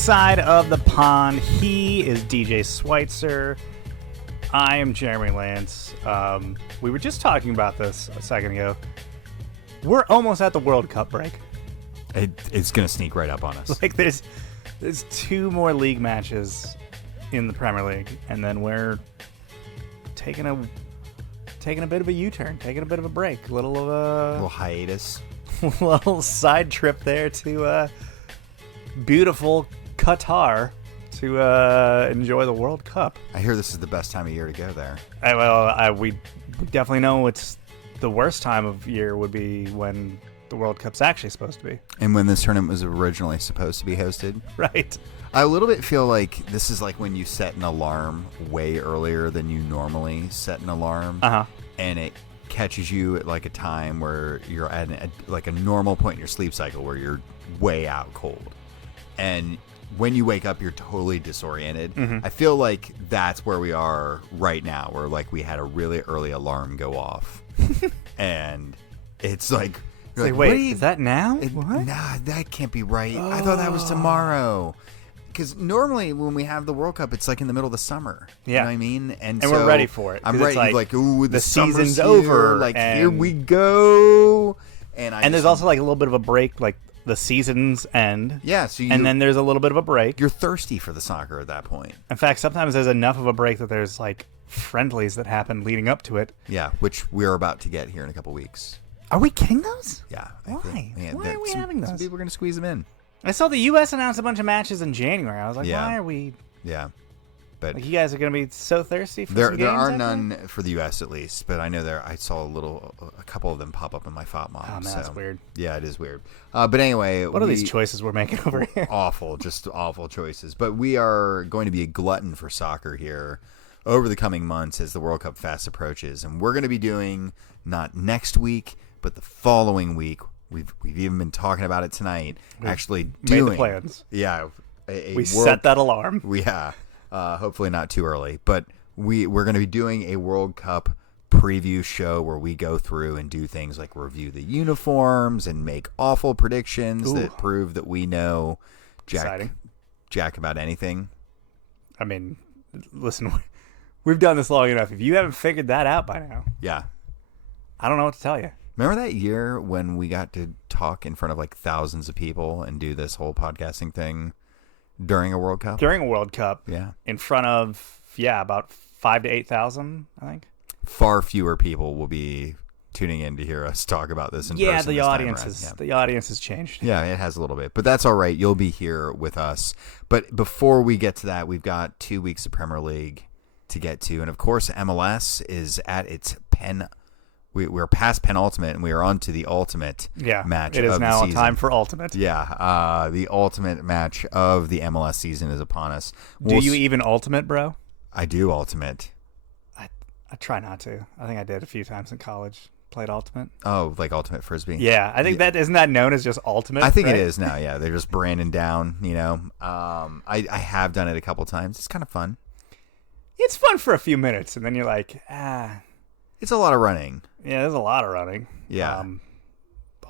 side of the pond. He is DJ Schweitzer. I am Jeremy Lance. We were just talking about this a second ago. We're almost at the World Cup break. It's going to sneak right up on us. Like there's 2 more league matches in the Premier League, and then we're taking a bit of a U-turn, taking a bit of a break, a little hiatus, little side trip there to beautiful Qatar to enjoy the World Cup. I hear this is the best time of year to go there. We definitely know it's the worst time of year would be when the World Cup's actually supposed to be. And when this tournament was originally supposed to be hosted. Right. I a little bit feel like this is like when you set an alarm way earlier than you normally set an alarm. Uh-huh. And it catches you at like a time where you're at like a normal point in your sleep cycle where you're way out cold. And when you wake up, you're totally disoriented. Mm-hmm. I feel like that's where we are right now, where like we had a really early alarm go off. And it's like... Wait, is that now? What? Nah, that can't be right. Oh. I thought that was tomorrow. Because normally when we have the World Cup, it's like in the middle of the summer. Yeah. You know what I mean? And so we're ready for it. I'm ready. Like, ooh, the season's here. over. Like, here we go. And there's also like a little bit of a break, like the seasons end. Yeah. And then there's a little bit of a break. You're thirsty for the soccer at that point. In fact, sometimes there's enough of a break that there's like friendlies that happen leading up to it. Yeah, which we're about to get here in a couple weeks. Are we getting those? Yeah. Why? Why are we having those? Some people are going to squeeze them in. I saw the U.S. announce a bunch of matches in January. I was like, why are we... Yeah. But like, you guys are going to be so thirsty for some games? There are none for the U.S. at least, but I know I saw a couple of them pop up in my FOTMOB. Oh, man, that's weird. Yeah, it is weird. But anyway... What are these choices we're making over here? Awful, just awful choices. But we are going to be a glutton for soccer here over the coming months as the World Cup fast approaches. And we're going to be doing, not next week, but the following week. We've even been talking about it tonight. Actually doing... Made the plans. Yeah. We set that alarm. Yeah. Hopefully not too early. But we're going to be doing a World Cup preview show where we go through and do things like review the uniforms and make awful predictions that prove that we know jack about anything. I mean, listen, we've done this long enough. If you haven't figured that out by now, yeah, I don't know what to tell you. Remember that year when we got to talk in front of like thousands of people and do this whole podcasting thing during a World Cup? During a World Cup, yeah, in front of about 5,000 to 8,000, I think. Far fewer people will be tuning in to hear us talk about this in person. The audience has changed. Yeah, it has a little bit, but that's all right. You'll be here with us. But before we get to that, we've got 2 weeks of Premier League to get to, and of course, MLS is at its We're past penultimate, and we are on to the ultimate match. It is of now the season. time for ultimate. Yeah, the ultimate match of the MLS season is upon us. Do you even ultimate, bro? I do ultimate. I try not to. I think I did a few times in college. Played ultimate. Oh, like ultimate frisbee? Yeah, I think that isn't that known as just ultimate. I think it is now. Yeah, they're just branding down. You know, I have done it a couple times. It's kind of fun. It's fun for a few minutes, and then you're like, It's a lot of running. Yeah, there's a lot of running. Yeah.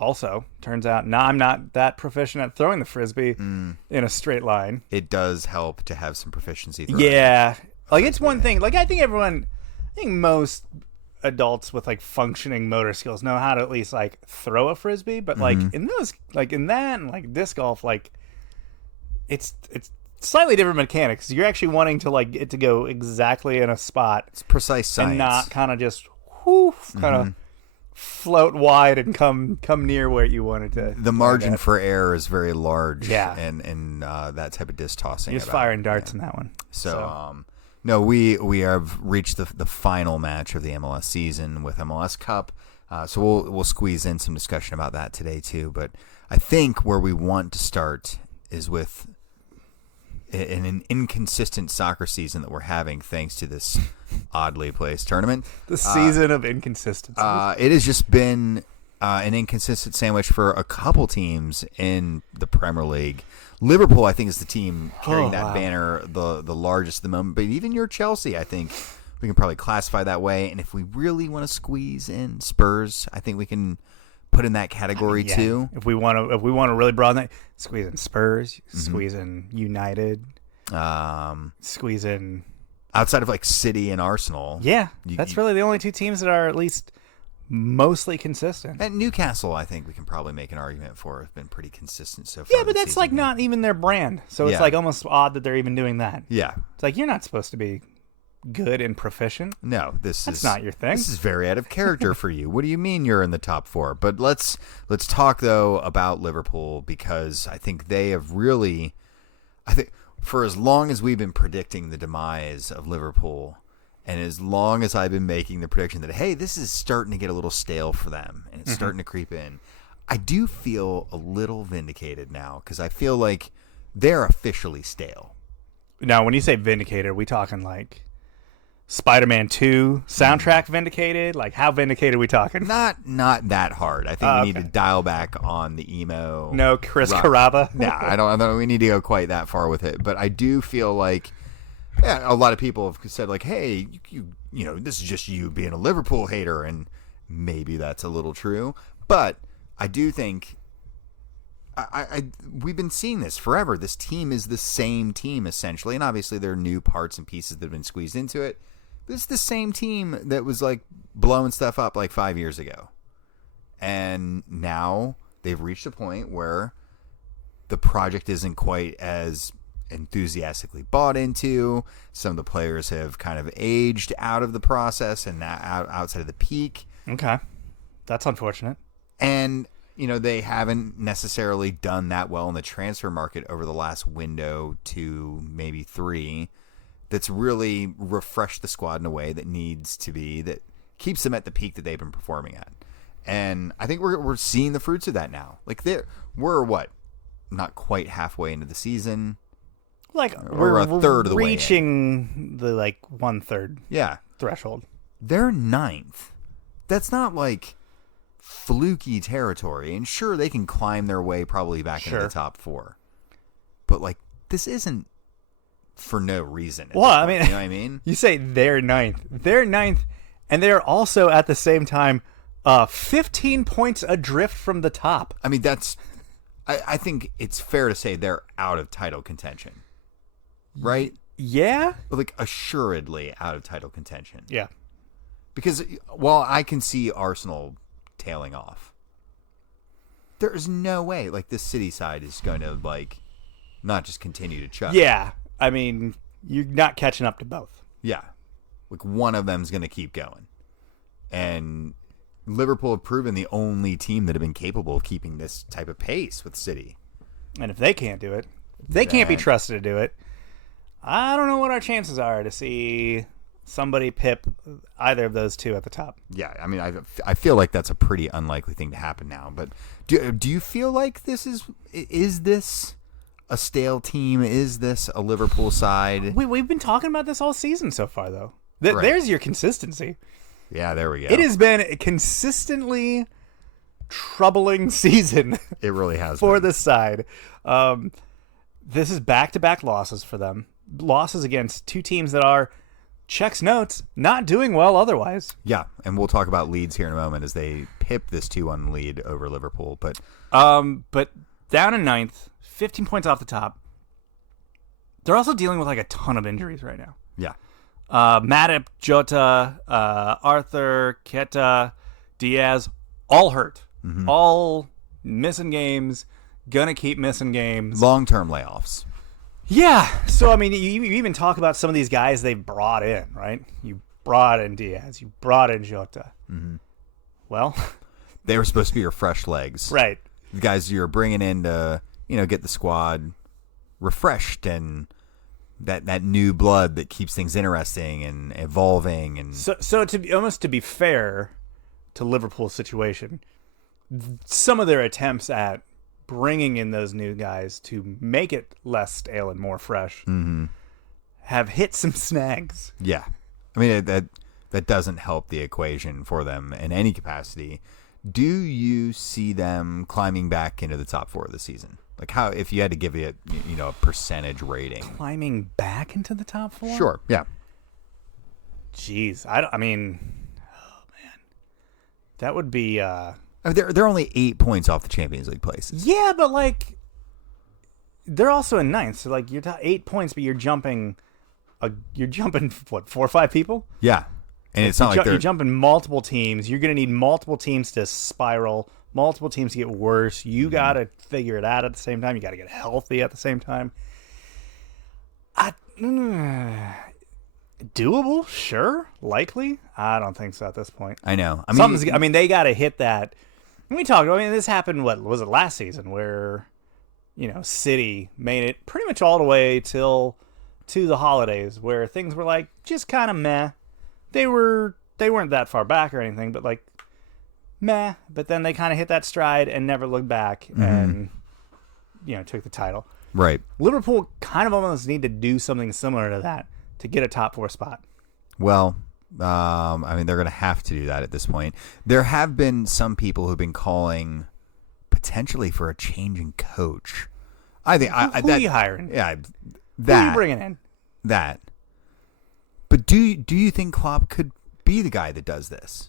Also, turns out I'm not that proficient at throwing the frisbee in a straight line. It does help to have some proficiency. Yeah. Like, it's one thing. Like, I think most adults with, like, functioning motor skills know how to at least, like, throw a frisbee. But, like, in that and, like, disc golf, like, it's slightly different mechanics. You're actually wanting to, like, it to go exactly in a spot. It's precise science. And not kind of just kind of float wide and come near where you wanted to. The margin for error is very large. Yeah. And that type of disc tossing. You're just firing darts in that one. So. No, we have reached the final match of the MLS season with MLS Cup. So we'll squeeze in some discussion about that today too. But I think where we want to start is with an inconsistent soccer season that we're having thanks to this oddly placed tournament. The season of inconsistency. It has just been an inconsistent sandwich for a couple teams in the Premier League. Liverpool, I think, is the team carrying that banner the largest at the moment. But even your Chelsea, I think we can probably classify that way. And if we really want to squeeze in Spurs, I think we can put in that category too. If we want to really broaden that, squeeze in Spurs, squeeze in United, squeeze in outside of like City and Arsenal. Yeah, that's really the only two teams that are at least mostly consistent. And Newcastle, I think we can probably make an argument for, have been pretty consistent so far. Yeah, but that's like not even their brand, so it's like almost odd that they're even doing that. Yeah, it's like you're not supposed to be good and proficient. No, that's not your thing. This is very out of character for you. What do you mean you're in the top 4? But let's talk though about Liverpool, because I think they have really, I think for as long as we've been predicting the demise of Liverpool, and as long as I've been making the prediction that, hey, this is starting to get a little stale for them and it's starting to creep in, I do feel a little vindicated now, because I feel like they're officially stale. Now, when you say vindicated, are we talking like Spider-Man 2 soundtrack vindicated? Like, how vindicated are we talking? Not that hard. I think we need to dial back on the emo. No Chris Carrabba? Yeah, I don't we need to go quite that far with it. But I do feel like a lot of people have said, like, hey, you know, this is just you being a Liverpool hater, and maybe that's a little true. But I do think we've been seeing this forever. This team is the same team, essentially. And obviously there are new parts and pieces that have been squeezed into it. This is the same team that was like blowing stuff up like 5 years ago. And now they've reached a point where the project isn't quite as enthusiastically bought into. Some of the players have kind of aged out of the process and now outside of the peak. Okay. That's unfortunate. And, you know, they haven't necessarily done that well in the transfer market over the last window to maybe 3. That's really refreshed the squad in a way that needs to be, that keeps them at the peak that they've been performing at. And I think we're seeing the fruits of that now. Like we're what? Not quite halfway into the season. Like we're a third of the way in. Reaching the like 1/3 threshold. They're 9th. That's not like fluky territory. And sure, they can climb their way probably back into the top 4. But like, this isn't for no reason. Well, I mean, you know what I mean? You say they're 9th. They're 9th, and they're also at the same time 15 points adrift from the top. I mean, I think it's fair to say they're out of title contention. Right? Yeah? Like, assuredly out of title contention. Yeah. Because while I can see Arsenal tailing off, there's no way, like, this City side is going to, like, not just continue to chug. Yeah. I mean, you're not catching up to both. Yeah. Like, one of them's going to keep going. And Liverpool have proven the only team that have been capable of keeping this type of pace with City. And if they can't do it, they can't be trusted to do it. I don't know what our chances are to see somebody pip either of those two at the top. Yeah, I mean, I feel like that's a pretty unlikely thing to happen now. But do you feel like this is this a stale team? Is this a Liverpool side? We've been talking about this all season so far, though. Right. There's your consistency. Yeah, there we go. It has been a consistently troubling season. It really has for been. this side. This is back-to-back losses for them. Losses against two teams that are, checks notes, not doing well otherwise. Yeah, and we'll talk about Leeds here in a moment as they pip this 2-1 lead over Liverpool. But down in 9th, 15 points off the top. They're also dealing with like a ton of injuries right now. Yeah. Matip, Jota, Arthur, Keta, Diaz, all hurt. Mm-hmm. All missing games, gonna keep missing games. Long-term layoffs. Yeah. So, I mean, you even talk about some of these guys they've brought in, right? You brought in Diaz. You brought in Jota. Mm-hmm. Well, they were supposed to be your fresh legs. Right. The guys you're bringing in to, get the squad refreshed and that new blood that keeps things interesting and evolving. And so to be fair to Liverpool's situation, some of their attempts at bringing in those new guys to make it less stale and more fresh have hit some snags. Yeah. I mean, that doesn't help the equation for them in any capacity. Do you see them climbing back into the top 4 of the season? Like, how, if you had to give it, a percentage rating. Climbing back into the top 4? Sure, yeah. Jeez, oh man. That would be I mean, they're only 8 points off the Champions League places. Yeah, but like they're also in ninth, so like you're 8 points, but you're jumping what 4 or 5 people? Yeah, and it's not like you're jumping multiple teams. You're going to need multiple teams to spiral, multiple teams to get worse. You got to figure it out at the same time. You got to get healthy at the same time. Doable, sure. Likely, I don't think so at this point. I know. I mean, they got to hit that. When we talked, I mean, this happened. What was it last season? Where City made it pretty much all the way to the holidays, where things were like just kind of meh. They weren't that far back or anything, but like meh. But then they kind of hit that stride and never looked back, and took the title. Right. Liverpool kind of almost need to do something similar to that to get a top 4 spot. Well, I mean, they're going to have to do that at this point. There have been some people who've been calling potentially for a change in coach. I think who are you hiring? Yeah, who are you bringing in? That. But do you think Klopp could be the guy that does this?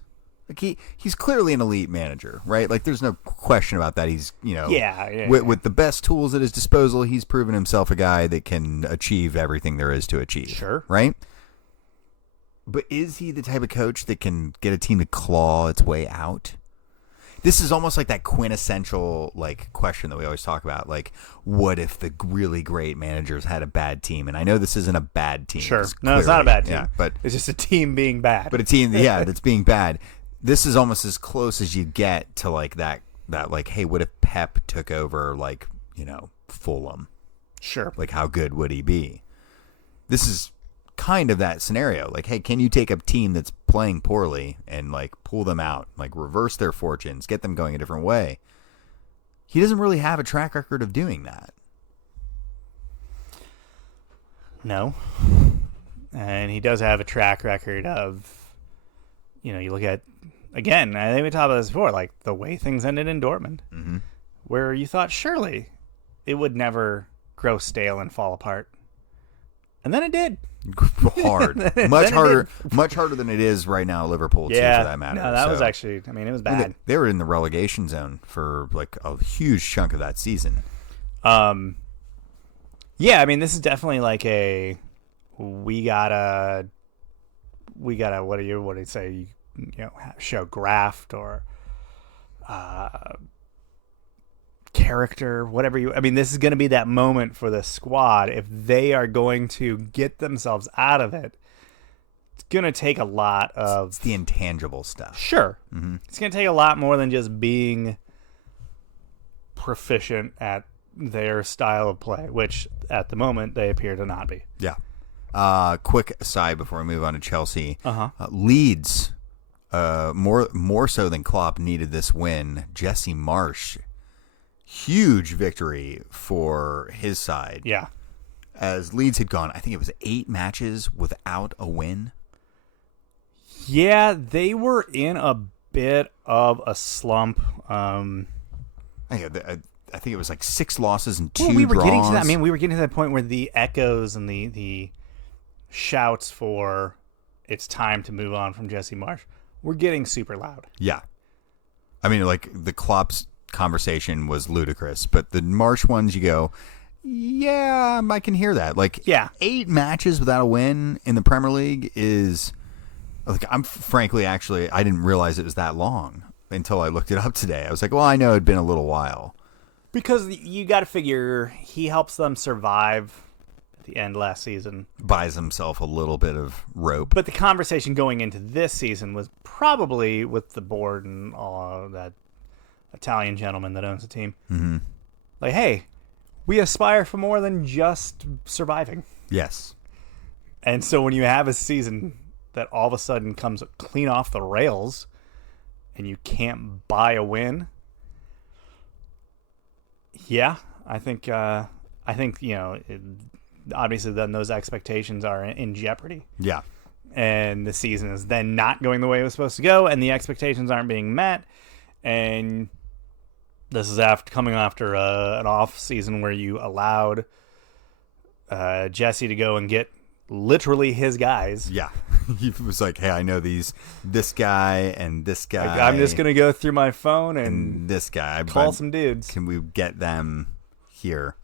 Like he's clearly an elite manager, right? Like there's no question about that. He's with the best tools at his disposal, he's proven himself a guy that can achieve everything there is to achieve. Sure, right? But is he the type of coach that can get a team to claw its way out? This is almost like that quintessential question that we always talk about. Like, what if the really great managers had a bad team? And I know this isn't a bad team. Sure. No, it's not a bad team. Yeah, but it's just a team being bad. But a team, that's being bad. This is almost as close as you get to that hey, what if Pep took over Fulham? Sure. Like, how good would he be? This is kind of that scenario. Like, hey, can you take a team that's playing poorly and pull them out, reverse their fortunes, get them going a different way? He doesn't really have a track record of doing that. No. And he does have a track record of, you look at, again, I think we talked about this before, the way things ended in Dortmund, where you thought surely it would never grow stale and fall apart. And then it did. Hard. Much harder than it is right now at Liverpool, too, for that matter. No, that was actually, it was bad. They were in the relegation zone for a huge chunk of that season. Yeah, this is definitely we gotta what do you say, show graft or character, whatever this is going to be that moment for the squad. If they are going to get themselves out of it, it's going to take a lot of... It's the intangible stuff. Sure. Mm-hmm. It's going to take a lot more than just being proficient at their style of play, which at the moment they appear to not be. Yeah. Quick aside before we move on to Chelsea. Leeds, more so than Klopp, needed this win. Jesse Marsch, huge victory for his side. Yeah. As Leeds had gone, I think it was 8 matches without a win. Yeah, they were in a bit of a slump. I think it was 6 losses and 2 we were draws. Getting to that. We were getting to that point where the echoes and the shouts for it's time to move on from Jesse Marsch were getting super loud. Yeah. The Klopp's conversation was ludicrous, but the Marsch ones, you go, yeah, I can hear that. 8 matches without a win in the Premier League is I'm frankly, actually, I didn't realize it was that long until I looked it up today. I was like, well, I know it'd been a little while. Because you got to figure he helps them survive at the end last season. Buys himself a little bit of rope. But the conversation going into this season was probably with the board and all that Italian gentleman that owns the team. Mm-hmm. Hey, we aspire for more than just surviving. Yes. And so when you have a season that all of a sudden comes clean off the rails and you can't buy a win, yeah, I think obviously then those expectations are in jeopardy. Yeah. And the season is then not going the way it was supposed to go, and the expectations aren't being met. And this is coming after an off season where you allowed Jesse to go and get literally his guys. Yeah. he was like, hey, I know this guy and this guy. Like, I'm just gonna go through my phone and this guy call some dudes. Can we get them here?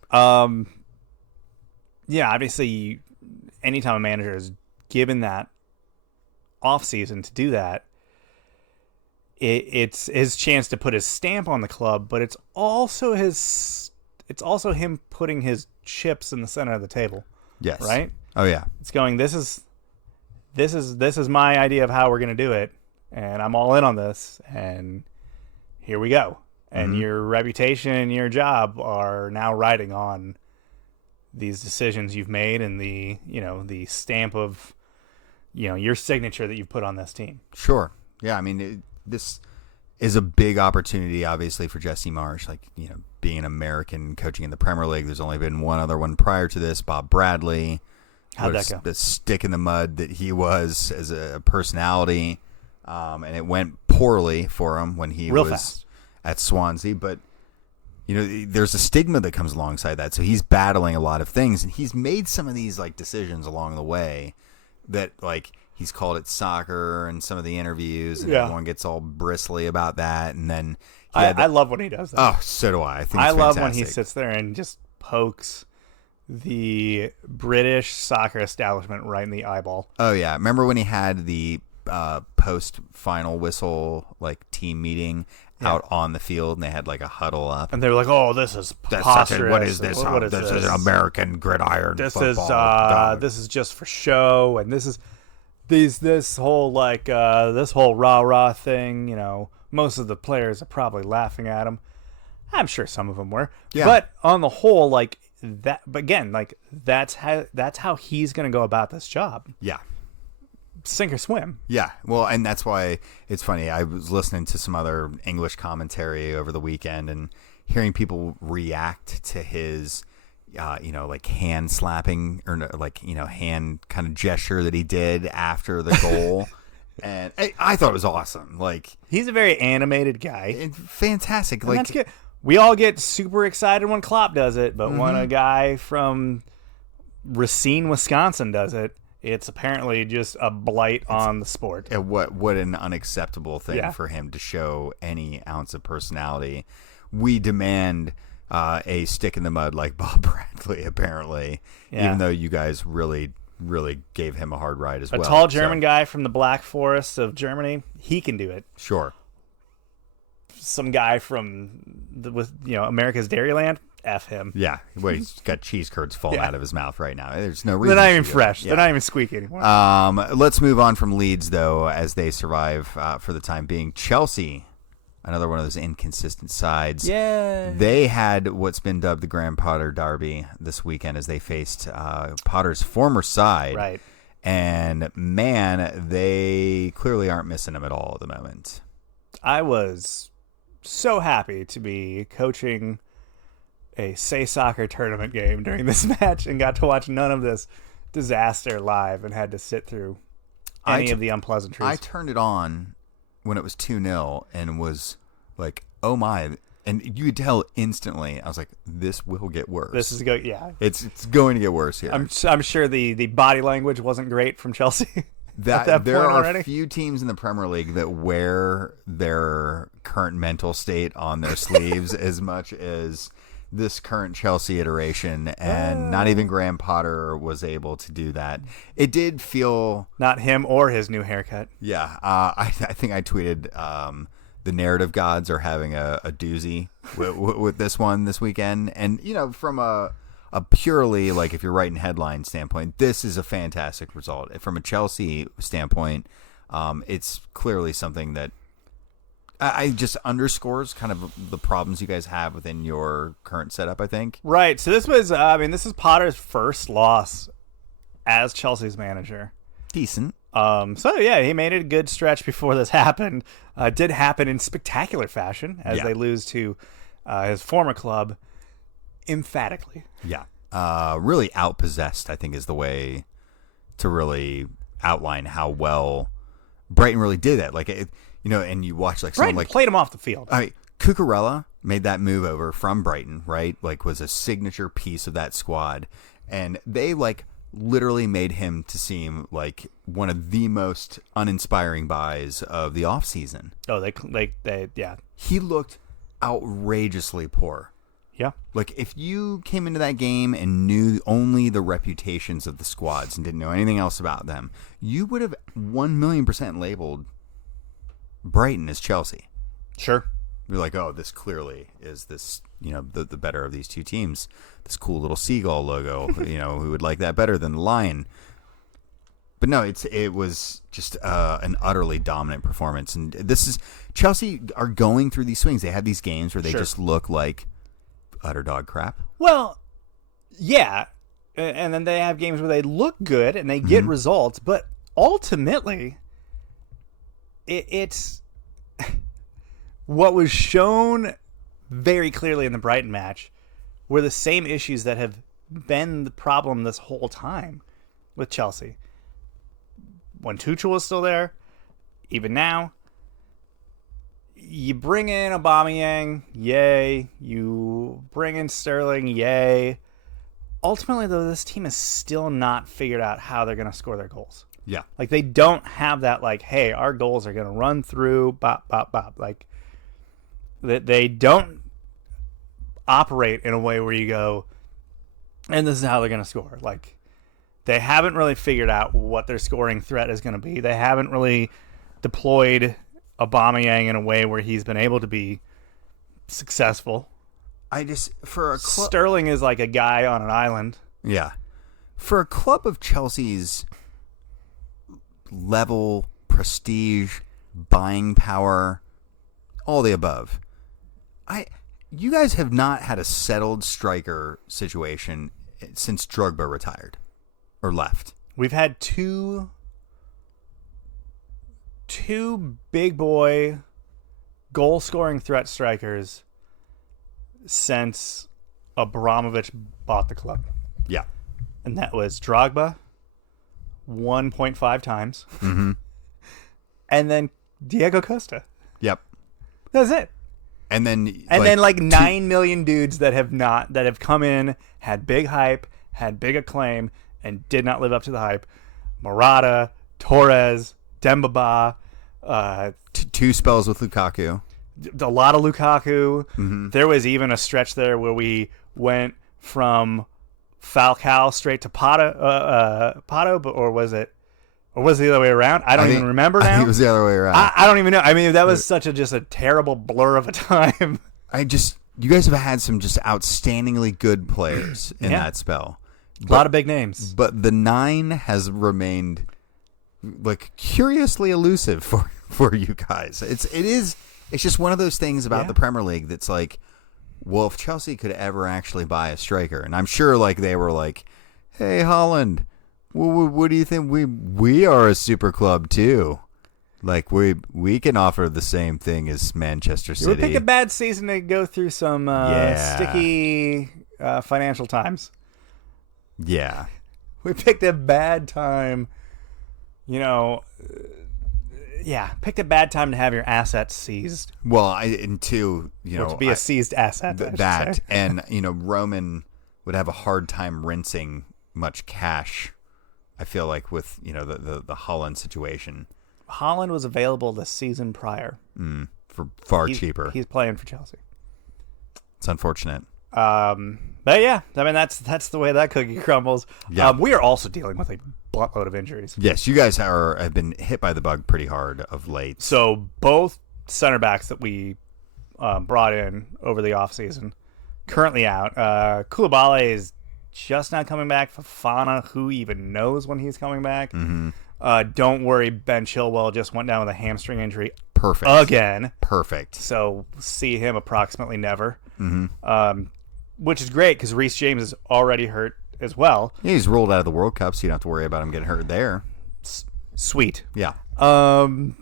Yeah, obviously, anytime a manager is given that off season to do that, it's his chance to put his stamp on the club, but it's also him putting his chips in the center of the table. Yes. Right? Oh yeah. It's going, this is my idea of how we're going to do it, and I'm all in on this, and here we go. And your reputation and your job are now riding on these decisions you've made and the stamp of, your signature that you've put on this team. Sure. Yeah, I mean, this is a big opportunity, obviously, for Jesse Marsch. Like, being an American coaching in the Premier League, there's only been one other one prior to this, Bob Bradley. How'd that go? The stick in the mud that he was as a personality, and it went poorly for him when he was fast at Swansea. But there's a stigma that comes alongside that, so he's battling a lot of things, and he's made some of these decisions along the way that he's called it soccer in some of the interviews, and everyone gets all bristly about that, and then I love when he does that. Oh, so do I. I think I it's love fantastic. when he sits there and just pokes the British soccer establishment right in the eyeball. Oh yeah, remember when he had the post-final whistle team meeting out on the field, and they had a huddle up, and they were like, "Oh, this is preposterous. What is this? What is this is American gridiron football. This is just for show, and this is this whole rah-rah thing. Most of the players are probably laughing at him. I'm sure some of them were, but on the whole, that. But again, that's how he's going to go about this job. Yeah. Sink or swim. Yeah, well, and that's why it's funny. I was listening to some other English commentary over the weekend and hearing people react to his, hand slapping or hand kind of gesture that he did after the goal. And I thought it was awesome. He's a very animated guy. Fantastic. And that's good. We all get super excited when Klopp does it, but when a guy from Racine, Wisconsin does it, it's apparently just a blight on the sport. What an unacceptable thing for him to show any ounce of personality. We demand a stick in the mud like Bob Bradley, apparently, even though you guys really gave him a hard ride as well. A tall German guy from the Black Forest of Germany, he can do it. Sure. Some guy from America's Dairyland, F him. Yeah, well, he's got cheese curds falling out of his mouth right now. There's no reason. They're not even fresh. They're not even squeaky anymore. Let's move on from Leeds, though, as they survive for the time being. Chelsea, another one of those inconsistent sides. Yeah. They had what's been dubbed the Graham Potter Derby this weekend as they faced Potter's former side. Right. And, man, they clearly aren't missing him at all at the moment. I was so happy to be coaching a Say Soccer tournament game during this match and got to watch none of this disaster live and had to sit through any of the unpleasantries. I turned it on when it was 2-0 and was like, oh my. And you could tell instantly. I was like, this will get worse. This is going, yeah. It's going to get worse here. I'm sure the body language wasn't great from Chelsea. There are a few teams in the Premier League that wear their current mental state on their sleeves as much as this current Chelsea iteration, and not even Graham Potter was able to do that. It did feel... Not him or his new haircut. Yeah. I think I tweeted the narrative gods are having a doozy with this one this weekend. And, from a purely, if you're writing headline standpoint, this is a fantastic result. From a Chelsea standpoint, it's clearly something that I just underscores kind of the problems you guys have within your current setup, I think. Right. So this was, this is Potter's first loss as Chelsea's manager. Decent. He made it a good stretch before this happened. It did happen in spectacular fashion as they lose to his former club emphatically. Yeah. Really outpossessed, I think, is the way to really outline how well Brighton really did that. And you watch someone Brighton played him off the field. I mean, Cucurella made that move over from Brighton, right? Was a signature piece of that squad, and they literally made him to seem like one of the most uninspiring buys of the offseason. Oh, they yeah. He looked outrageously poor. Yeah. Like, if you came into that game and knew only the reputations of the squads and didn't know anything else about them, you would have 1,000,000% labeled Brighton as Chelsea. Sure. You're like, oh, this clearly is this, the better of these two teams. This cool little seagull logo, who would like that better than the lion. But no, it was just an utterly dominant performance. And Chelsea are going through these swings. They have these games where they just look like utter dog crap. Well, yeah. And then they have games where they look good and they get results. But ultimately, it's what was shown very clearly in the Brighton match were the same issues that have been the problem this whole time with Chelsea. When Tuchel was still there, even now, you bring in Aubameyang, yay. You bring in Sterling, yay. Ultimately, though, this team has still not figured out how they're going to score their goals. Yeah. Like, they don't have that, like, hey, our goals are going to run through, bop, bop, bop. Like, they don't operate in a way where you go, and this is how they're going to score. Like, they haven't really figured out what their scoring threat is going to be. They haven't really deployed Aubameyang in a way where he's been able to be successful. Sterling is like a guy on an island. Yeah. For a club of Chelsea's level, prestige, buying power, all the above, you guys have not had a settled striker situation since Drogba retired or left. We've had two big boy goal scoring threat strikers since Abramovich bought the club. Yeah. And that was Drogba 1.5 times. Mm-hmm. And then Diego Costa. Yep. That's it. And then 9 million dudes that have come in, had big hype, had big acclaim, and did not live up to the hype. Morata, Torres, Dembaba, two spells with Lukaku. A lot of Lukaku. Mm-hmm. There was even a stretch there where we went from Falcao straight to Pato, or was it the other way around? I don't even remember now. I think it was the other way around. I don't even know. I mean, that was just a terrible blur of a time. You guys have had some just outstandingly good players in that spell. A lot of big names. But the 9 has remained like curiously elusive for you guys. It's just one of those things about the Premier League that's like, well, if Chelsea could ever actually buy a striker, and I'm sure like they were like, hey, Holland, what do you think? We are a super club too. Like we can offer the same thing as Manchester City. It would pick a bad season to go through some sticky financial times. Yeah. We picked a bad time, picked a bad time to have your assets seized. Well, to be a seized asset. And Roman would have a hard time rinsing much cash. I feel like with the Holland situation. Holland was available the season prior for far cheaper. He's playing for Chelsea. It's unfortunate. But yeah, I mean that's the way that cookie crumbles. Yeah. We are also dealing with a buttload of injuries. Yes, you guys have been hit by the bug pretty hard of late. So both center backs that we brought in over the offseason currently out. Koulibaly is just not coming back. Fofana, who even knows when he's coming back? Mm-hmm. Don't worry, Ben Chilwell just went down with a hamstring injury. Perfect. Again. Perfect. So see him approximately never. Mm-hmm. Which is great because Reece James is already hurt as well. Yeah, he's ruled out of the World Cup, so you don't have to worry about him getting hurt there. Sweet. Yeah. Mendy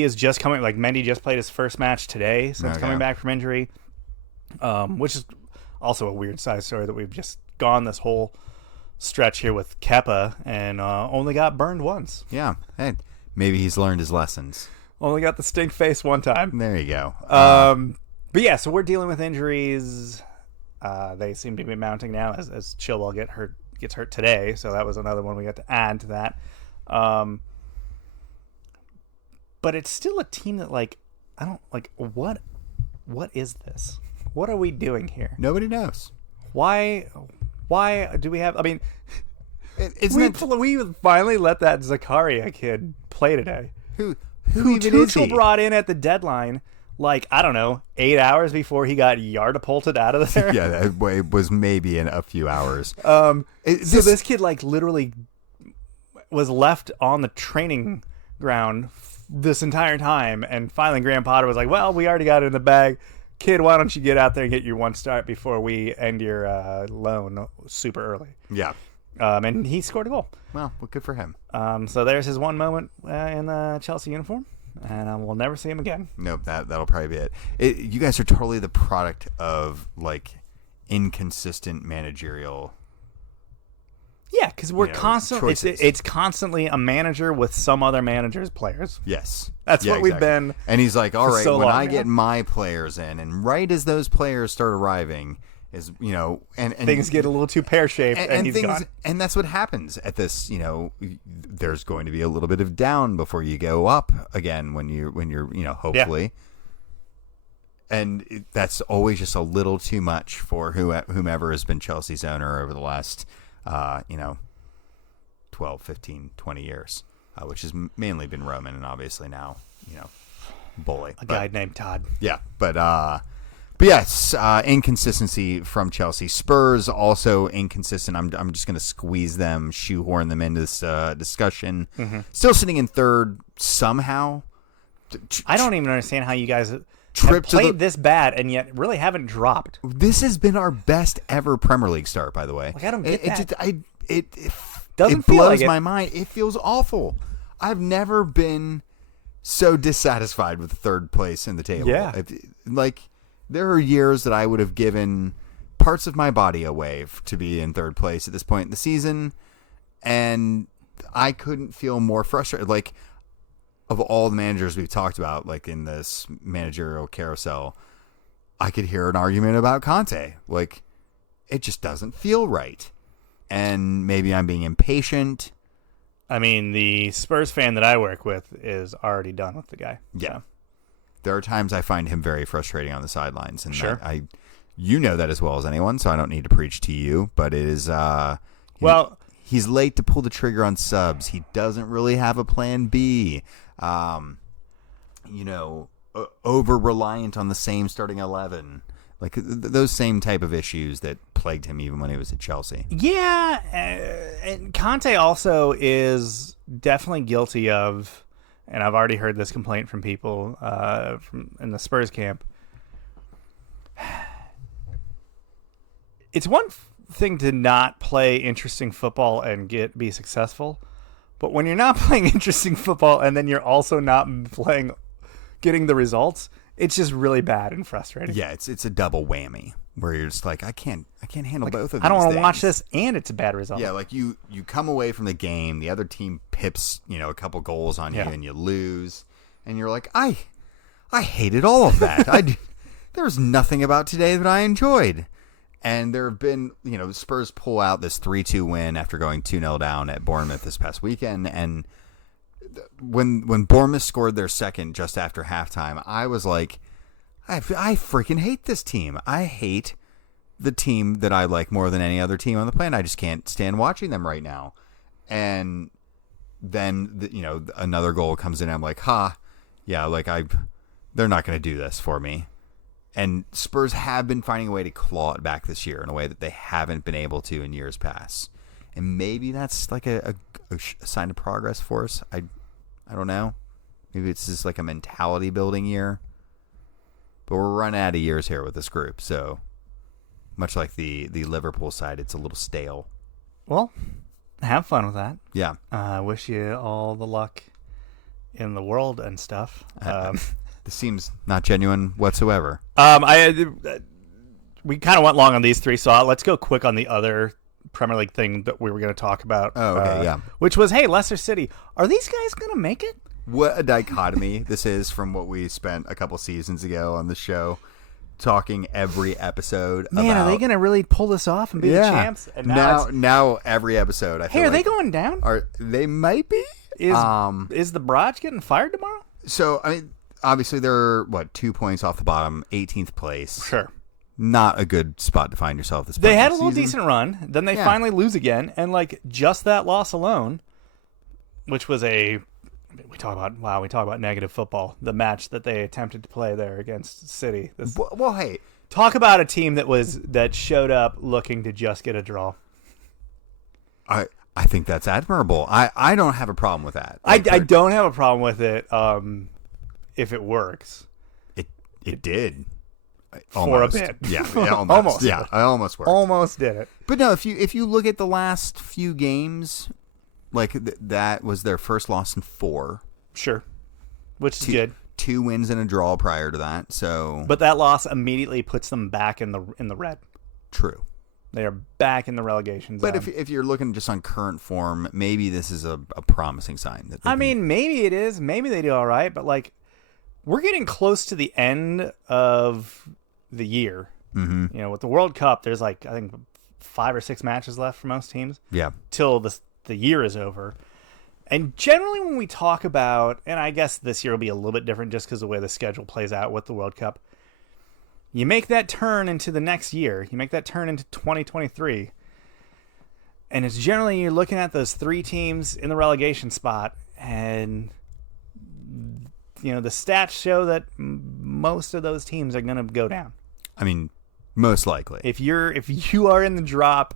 is just coming. Like Mendy just played his first match today since coming back from injury, which is also a weird side story that we've just gone this whole stretch here with Kepa and only got burned once. Yeah. Hey, maybe he's learned his lessons. Only got the stink face one time. There you go. But yeah, so we're dealing with injuries They seem to be mounting now as Chilwell gets hurt today, so that was another one we got to add to that. But it's still a team that I don't what is this? What are we doing here? Nobody knows. Why do we have? I mean, we finally let that Zakaria kid play today. Who even is he? Tuchel brought in at the deadline, I don't know, 8 hours before he got yardapulted out of there. Yeah, it was maybe in a few hours. So this kid literally was left on the training ground this entire time, and finally Graham Potter was like, well, we already got it in the bag. Kid, why don't you get out there and get your one start before we end your loan super early? Yeah. And he scored a goal. Well, good for him. So there's his one moment in the Chelsea uniform, and we'll never see him again. Nope, that'll probably be it. You guys are totally the product of inconsistent managerial. Yeah, because we're constantly it's constantly a manager with some other manager's players. Yes, that's what we've been. And he's like, all right, so when long I now. get my players in, and right as those players start arriving, is and things get a little too pear shaped, and he's gone. And that's what happens at this. There's going to be a little bit of down before you go up again when you're hopefully. Yeah. And that's always just a little too much for whomever has been Chelsea's owner over the last 12, 15, 20 years, which has mainly been Roman, and obviously now, Bully. A guy named Todd. Yeah, but yes, inconsistency from Chelsea. Spurs also inconsistent. I'm just going to squeeze them, shoehorn them into this discussion. Mm-hmm. Still sitting in third somehow. I don't even understand how you guys have played this bad and yet really haven't dropped. This has been our best ever Premier League start, by the way. I don't get that. It doesn't blows my mind. It feels awful. I've never been so dissatisfied with third place in the table. Yeah. There are years that I would have given parts of my body away to be in third place at this point in the season, and I couldn't feel more frustrated. Of all the managers we've talked about, in this managerial carousel, I could hear an argument about Conte. It just doesn't feel right. And maybe I'm being impatient. I mean, the Spurs fan that I work with is already done with the guy. Yeah. So. There are times I find him very frustrating on the sidelines. And sure. You know that as well as anyone, so I don't need to preach to you. But it is... he's late to pull the trigger on subs. He doesn't really have a plan B. Over reliant on the same starting 11, those same type of issues that plagued him even when he was at Chelsea. Yeah, and Conte also is definitely guilty of, and I've already heard this complaint from people in the Spurs camp. It's one thing to not play interesting football and be successful. But when you're not playing interesting football and then you're also not getting the results, it's just really bad and frustrating. Yeah, it's a double whammy where you're just I can't handle both of these. I don't want to watch this and it's a bad result. Yeah, you come away from the game, the other team pips, a couple goals on you and you lose, and you're like, I hated all of that. There was nothing about today that I enjoyed. And there have been, Spurs pull out this 3-2 win after going 2-0 down at Bournemouth this past weekend. And when Bournemouth scored their second just after halftime, I was like, I freaking hate this team. I hate the team that I like more than any other team on the planet. I just can't stand watching them right now. And then, another goal comes in. And I'm like, they're not going to do this for me. And Spurs have been finding a way to claw it back this year in a way that they haven't been able to in years past. And maybe that's a sign of progress for us. I don't know. Maybe it's just a mentality building year. But we're running out of years here with this group. So much like the Liverpool side, it's a little stale. Well, have fun with that. Yeah. I wish you all the luck in the world and stuff. This seems not genuine whatsoever. We kind of went long on these three, so let's go quick on the other Premier League thing that we were going to talk about. Oh, okay, yeah. Which was, hey, Leicester City, are these guys going to make it? What a dichotomy this is from what we spent a couple seasons ago on the show. talking every episode. Man, are they going to really pull this off and be the champs? And now every episode. I feel are they going down? They might be. Is the Barrage getting fired tomorrow? So I mean, obviously they're 2 points off the bottom, 18th place. Sure. Not a good spot to find yourself this point. They had a little decent run, then they finally lose again, and just that loss alone, which was we talk about negative football. The match that they attempted to play there against City. Well, hey, talk about a team that showed up looking to just get a draw. I think that's admirable. I don't have a problem with that. I don't have a problem with it if it works. It did. For a bit. Yeah, almost. Yeah, I almost worked. Almost did it. But no, if you look at the last few games, that was their first loss in 4. Sure. Which is good. 2 wins and a draw prior to that. So but that loss immediately puts them back in the red. True. They are back in the relegation zone. But if you're looking just on current form, maybe this is a promising sign. Maybe it is. Maybe they do all right, but we're getting close to the end of the year. Mm-hmm. With the World Cup, there's I think 5 or 6 matches left for most teams. Yeah. Till the year is over. And generally when we talk about, and I guess this year will be a little bit different just because of the way the schedule plays out with the World Cup, you make that turn into the next year. You make that turn into 2023. And it's generally you're looking at those 3 teams in the relegation spot, and the stats show that most of those teams are going to go down. I mean, most likely. If you are in the drop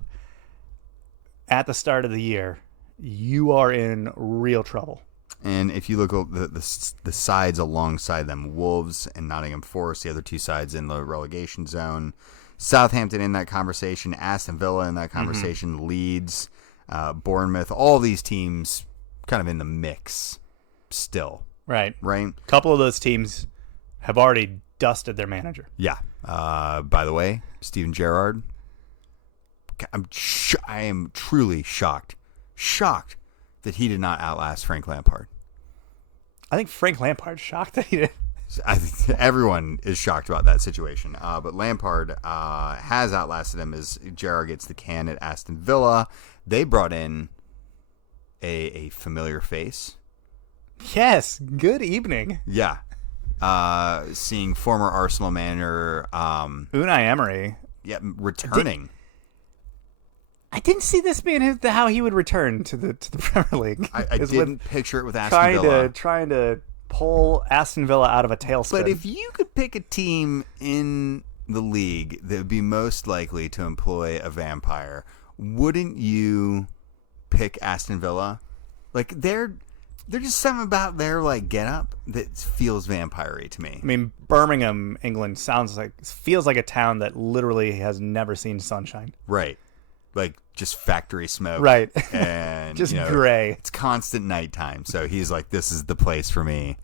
at the start of the year, you are in real trouble. And if you look at the sides alongside them, Wolves and Nottingham Forest, the other 2 sides in the relegation zone, Southampton in that conversation, Aston Villa in that conversation, Leeds, Bournemouth, all these teams kind of in the mix still. Right. A couple of those teams have already dusted their manager. Yeah. By the way, Steven Gerrard, I am truly shocked that he did not outlast Frank Lampard. I think Frank Lampard's shocked that he did. I think everyone is shocked about that situation. But Lampard has outlasted him as Gerrard gets the can at Aston Villa. They brought in a familiar face. Yes, good evening. Yeah. Seeing former Arsenal manager Unai Emery. Yeah, returning. I didn't see this being how he would return to the Premier League. I didn't picture it with Aston Villa. Trying to pull Aston Villa out of a tailspin. But if you could pick a team in the league that would be most likely to employ a vampire, wouldn't you pick Aston Villa? There's just something about their get up that feels vampire-y to me. I mean, Birmingham, England feels like a town that literally has never seen sunshine. Right. Just factory smoke. Right. And just gray. It's constant nighttime. So he's like, this is the place for me.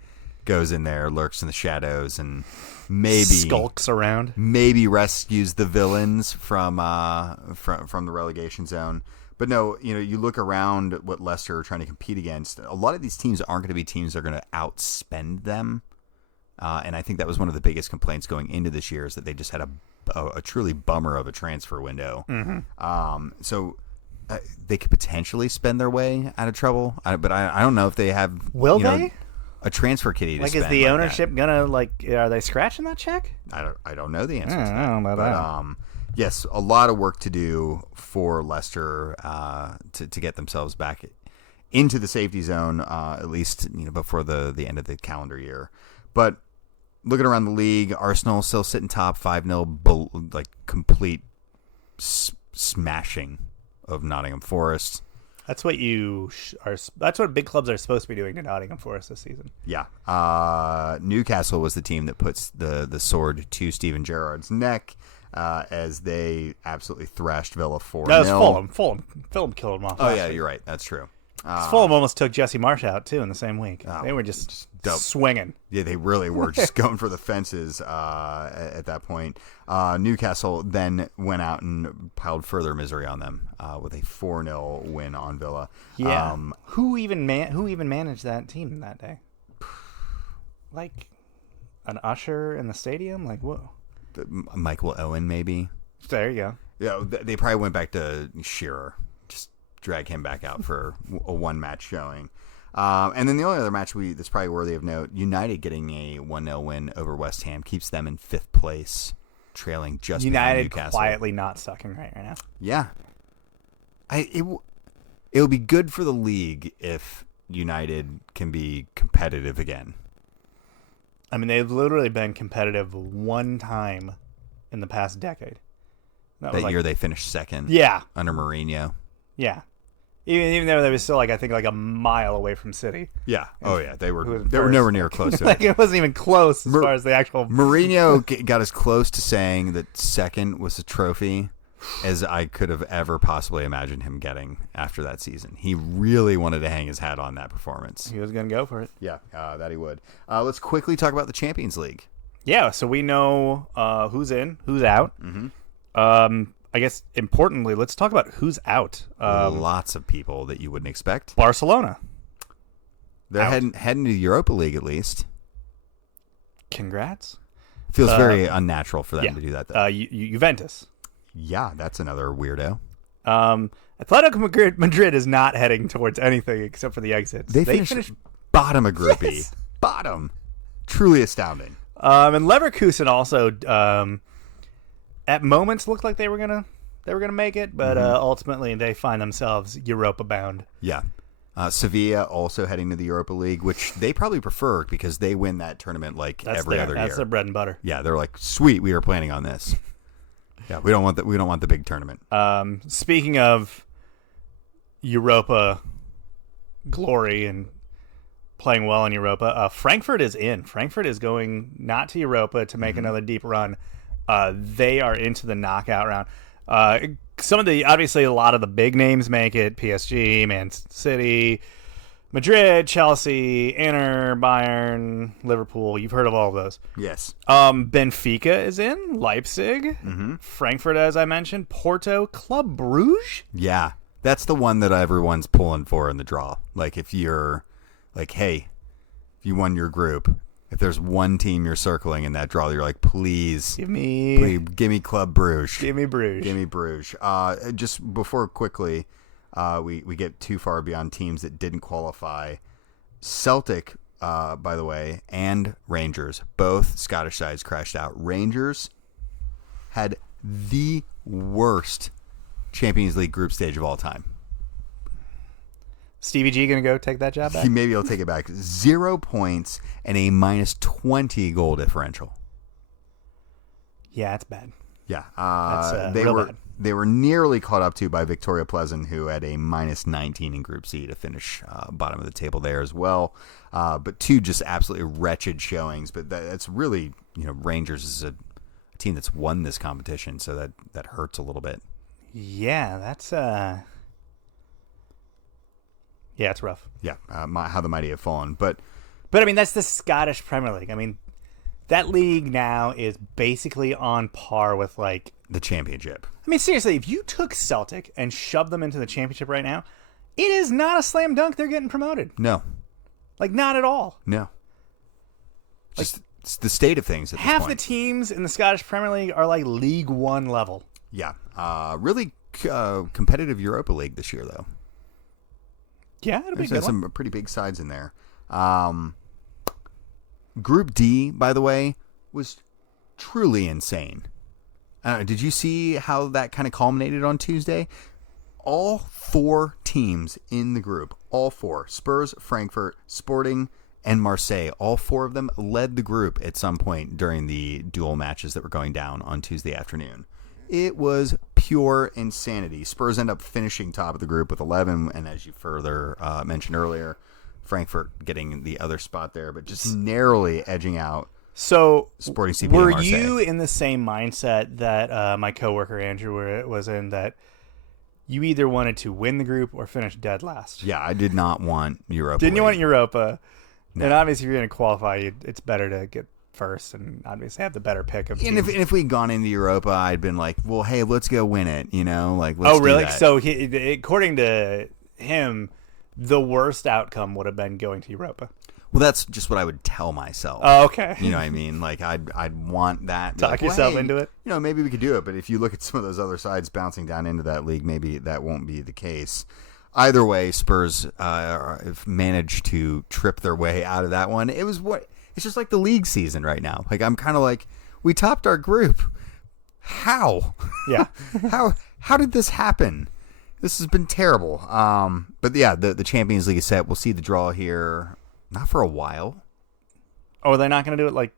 Goes in there, lurks in the shadows, and maybe skulks around. Maybe rescues the villains from the relegation zone. But no, you look around what Leicester are trying to compete against. A lot of these teams aren't going to be teams that are going to outspend them. And I think that was one of the biggest complaints going into this year is that they just had a truly bummer of a transfer window. Mm-hmm. So they could potentially spend their way out of trouble. But I don't know if they have. Will they? A transfer kitty to spend. Is the ownership gonna are they scratching that check? I don't know the answer to that. I don't know about that. Yes, a lot of work to do for Leicester to get themselves back into the safety zone, at least before the end of the calendar year. But looking around the league, Arsenal still sitting top 5-0, complete smashing of Nottingham Forest. That's what that's what big clubs are supposed to be doing to Nottingham Forest this season. Yeah. Newcastle was the team that puts the sword to Steven Gerrard's neck. As they absolutely thrashed Villa 4-0. That was Fulham. Fulham killed him off. Oh, yeah, you're right. That's true. Fulham almost took Jesse Marsh out, too, in the same week. They were just swinging. Yeah, they really were just going for the fences at that point. Newcastle then went out and piled further misery on them with a 4-0 win on Villa. Yeah. Who even managed that team that day? An usher in the stadium? Whoa. Michael Owen, maybe. There you go. Yeah, they probably went back to Shearer. Just drag him back out for a one-match showing. And then the only other match that's probably worthy of note, United getting a 1-0 win over West Ham keeps them in 5th place, trailing just behind Newcastle. United quietly not sucking right now. Yeah. It would be good for the league if United can be competitive again. I mean, they've literally been competitive one time in the past decade. That year they finished 2nd. Yeah. Under Mourinho. Yeah. Even though they were still I think a mile away from City. Yeah. Oh yeah. They were nowhere near close to it. It wasn't even close as far as the actual. Mourinho got as close to saying that 2nd was a trophy as I could have ever possibly imagined him getting after that season. He really wanted to hang his hat on that performance. He was going to go for it. Yeah, that he would. Let's quickly talk about the Champions League. Yeah, so we know who's in, who's out. Mm-hmm. I guess importantly, let's talk about who's out. Lots of people that you wouldn't expect. Barcelona. They're heading to the Europa League at least. Congrats. Feels very unnatural for them to do that, though. Juventus. Yeah, that's another weirdo. Atletico Madrid is not heading towards anything except for the exits. They finished bottom of Group E. Yes. Bottom. Truly astounding. And Leverkusen also, at moments, looked like they were gonna make it, but ultimately they find themselves Europa bound. Yeah. Sevilla also heading to the Europa League, which they probably prefer because they win that tournament every other year. That's their bread and butter. Yeah, they're like, sweet, we are planning on this. Yeah, we don't want the big tournament. Speaking of Europa glory and playing well in Europa, Frankfurt is in. Frankfurt is going not to Europa to make another deep run. They are into the knockout round. Obviously a lot of the big names make it: PSG, Man City, Madrid, Chelsea, Inter, Bayern, Liverpool. You've heard of all of those. Yes. Benfica is in, Leipzig, Frankfurt, as I mentioned, Porto, Club Brugge. Yeah, that's the one that everyone's pulling for in the draw. If you're hey, if you won your group, if there's one team you're circling in that draw, you're like, please give me Club Brugge. Give me Bruges. Give me Bruges. Just before quickly, we get too far beyond teams that didn't qualify. Celtic, by the way, and Rangers, both Scottish sides crashed out. Rangers had the worst Champions League group stage of all time. Stevie G going to go take that job back? Maybe he'll take it back. 0 points and a -20 goal differential. Yeah, it's bad. Yeah, That's real bad. They were nearly caught up to by Victoria Pleasant, who had a -19 in Group C to finish bottom of the table there as well. But two just absolutely wretched showings. But that's really, Rangers is a team that's won this competition, so that hurts a little bit. Yeah, that's yeah, it's rough. Yeah, how the mighty have fallen. But I mean, that's the Scottish Premier League. I mean, that league now is basically on par with the Championship. I mean, seriously, if you took Celtic and shoved them into the Championship right now, it is not a slam dunk they're getting promoted. No. Not at all. No. Just it's the state of things at this half point. the teams in the Scottish Premier League are League One level. Yeah. Really competitive Europa League this year, though. Yeah, it'll be There's good. some pretty big sides in there. Group D, by the way, was truly insane. Did you see how that kind of culminated on Tuesday? All 4 teams in the group, all 4, Spurs, Frankfurt, Sporting, and Marseille, all 4 of them led the group at some point during the dual matches that were going down on Tuesday afternoon. It was pure insanity. Spurs end up finishing top of the group with 11, and as you further mentioned earlier, Frankfurt getting the other spot there, but just narrowly edging out Sporting CP and were Marseille. you in the same mindset that my coworker Andrew was in, that you either wanted to win the group or finish dead last? Yeah, I did not want Europa. Didn't you League. want Europa? No. And obviously, if you're going to qualify, it's better to get first and obviously have the better pick of teams. And if we'd gone into Europa, I'd been like, well, hey, let's go win it, let's oh, really? do that. So, according to him, the worst outcome would have been going to Europa. Well, that's just what I would tell myself. Oh, okay. You know what I mean? Like, I'd want that. Talk yourself into it. You know, maybe we could do it. But if you look at some of those other sides bouncing down into that league, maybe that won't be the case. Either way, Spurs have managed to trip their way out of that one. It's just like the league season right now. Like, I'm kind of like, we topped our group. How? Yeah. How did this happen? This has been terrible. But yeah, the Champions League is set. We'll see the draw here. Not for a while. Oh, are they not going to do it? Like,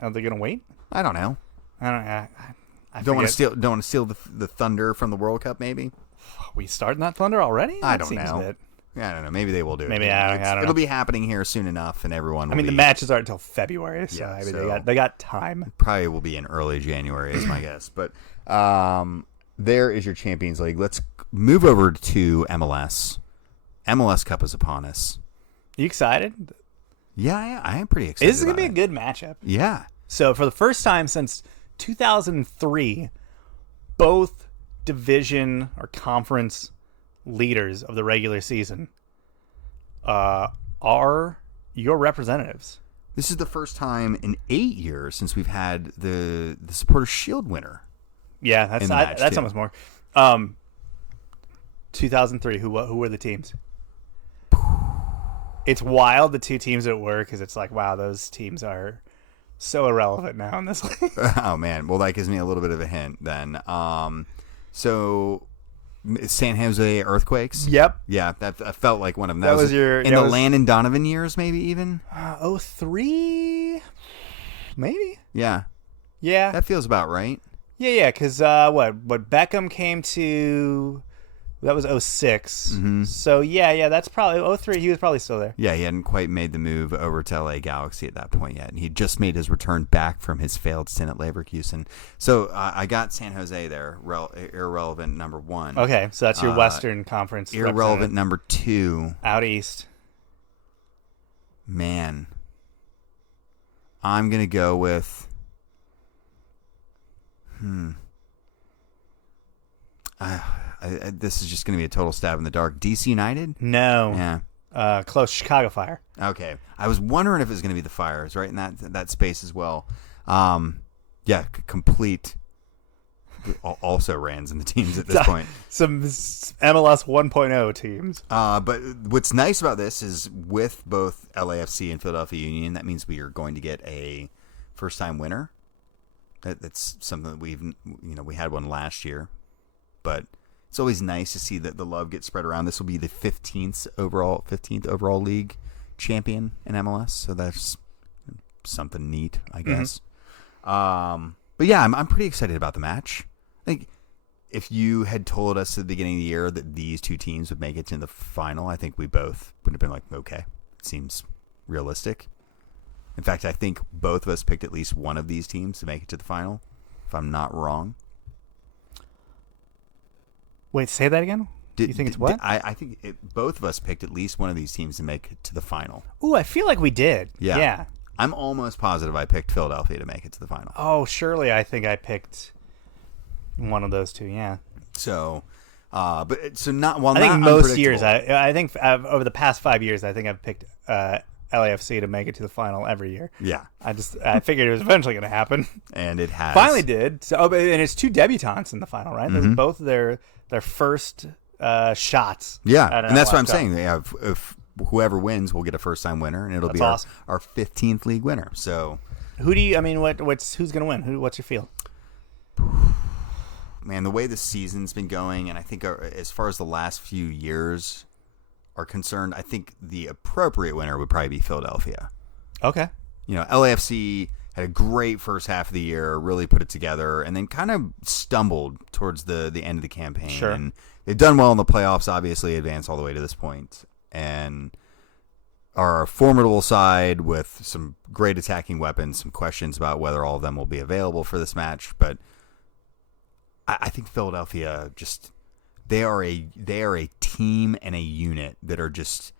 are they going to wait? I don't know. I don't know. I Don't want to steal the thunder from the World Cup. Maybe we starting that thunder already. I don't know. I don't know. Maybe they will do it. Maybe I don't know. It'll be happening here soon enough, and everyone. The matches aren't until February, so Yeah, they got time. Probably will be in early January, is my guess. But there is your Champions League. Let's move over to MLS. MLS Cup is upon us. You excited? Yeah, I am pretty excited. This is going to be a good matchup. Yeah. So for the first time since 2003, both division or conference leaders of the regular season are your representatives. This is the first time in 8 years since we've had the Supporters' Shield winner. Yeah, that's almost more. 2003. Who were the teams? It's wild, the two teams that were, because it's like, wow, those teams are so irrelevant now in this league. Oh, man. Well, that gives me a little bit of a hint then. So, San Jose Earthquakes? Yep. Yeah, I felt like one of them. That was your... In the Landon Donovan years, maybe even? 03? Maybe? Yeah. Yeah. That feels about right. Yeah, because what Beckham came to... That was 06. Mm-hmm. So, yeah, that's probably 03. He was probably still there. Yeah, he hadn't quite made the move over to LA Galaxy at that point yet. And he just made his return back from his failed stint at Leverkusen. So I got San Jose there, irrelevant number 1. Okay, so that's your Western Conference. Irrelevant number 2. Out East. Man. I'm going to go with... this is just going to be a total stab in the dark. DC United? No. Yeah. Close. Chicago Fire. Okay. I was wondering if it was going to be the Fires, right in that space as well. Yeah, complete. Also Rands in the teams at this point. Some MLS 1.0 teams. But what's nice about this is with both LAFC and Philadelphia Union, that means we are going to get a first-time winner. That's something that we had one last year, but it's always nice to see that the love gets spread around. This will be the 15th overall league champion in MLS, so that's something neat, I guess. Mm-hmm. But yeah, I'm pretty excited about the match. Like, if you had told us at the beginning of the year that these two teams would make it to the final, I think we both would have been like, okay, it seems realistic. In fact, I think both of us picked at least one of these teams to make it to the final, if I'm not wrong. Wait, say that again? Do you think it's what? I think both of us picked at least one of these teams to make it to the final. Ooh, I feel like we did. Yeah. I'm almost positive I picked Philadelphia to make it to the final. Oh, surely I think I picked one of those two, yeah. So, not while I think not most years, I think over the past 5 years, I think I've picked LAFC to make it to the final every year. Yeah. I figured it was eventually going to happen. And it has. Finally did. So, and it's two debutantes in the final, right? Mm-hmm. Those both their first shots. Yeah, and that's what I'm saying. If whoever wins will get a first-time winner, and it'll be awesome. our 15th league winner. So, who's going to win? What's your feel? Man, the way the season's been going, and I think as far as the last few years are concerned, I think the appropriate winner would probably be Philadelphia. Okay. LAFC had a great first half of the year, really put it together, and then kind of stumbled towards the end of the campaign. Sure. And they've done well in the playoffs, obviously, advanced all the way to this point, and are a formidable side with some great attacking weapons, some questions about whether all of them will be available for this match, but I think Philadelphia they are a team and a unit that are just